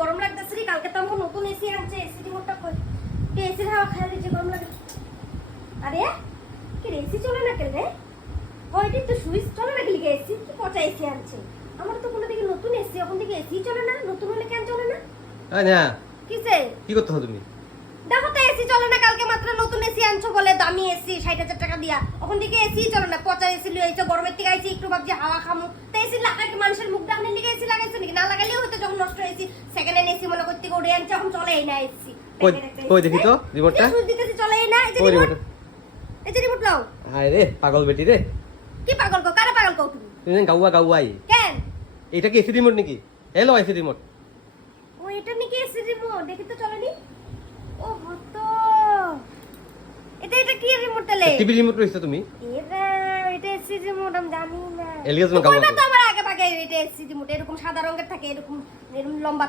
গরম লাগতেছে রে, কালকে তো আমাকে নতুন এসি আনছে, এসি রিমোটটা কই? কে এসির হাওয়া খাইলে যে গরম লাগে? আরে কি রে, এসি চলে না কেন রে? ওইটি তো সুইচ চলে না, গেলি এসি কি পচা এসি আনছে? আমার তো কোনো দিকে নতুন এসি, এখন দিকে এসি চলে না, নতুন হলে কেন চলে না? না কিসে কি করতে হবে তুমি? দেখো তো এসি চলে না, কালকে মাত্র নতুন এসি আনছো বলে, দামি এসি 60,000 টাকা দিয়া, এখন দিকে এসি চলে না, পচা এসি লই আইছো, গরমের থেকে আইছি একটু ভাবছি হাওয়া খামু, তো এসি লাগাই কি মানুষের মুখ ডাকনে দিকে এসি লাগাইছো নাকি? না লাগাইলেও হয়তো, যখন নষ্ট এসি সেকেন্ড হ্যান্ড এসি মনে করতে উড়ে আনছে, এখন চলেই না এসি। কই দেখি তো রিমোটটা। সুইচ দিতেছি চলেই না, এই যে কই রিমোট, রিমোট? এই যে রিমোট নাও। হায় রে পাগল বেটি রে, কি পাগল কও, কারে পাগল কও তুমি? তুমি জান গাউয়াই। কেন এটা কি এসি রিমোট নাকি? Hello AC remote. ও এটা নাকি এসি রিমোট, দেখি তো চলেনি। ও হতো এটা কি রিমোট তাহলে? টিভি রিমোট রইছো তুমি? এটা এসি রিমোট আমি জানি না। এলিয়াস তো গাউয়া। কইবা তো আবার আগে ভাগে এটা এসি রিমোট, এরকম সাদা রঙের থাকে, এরকম লম্বা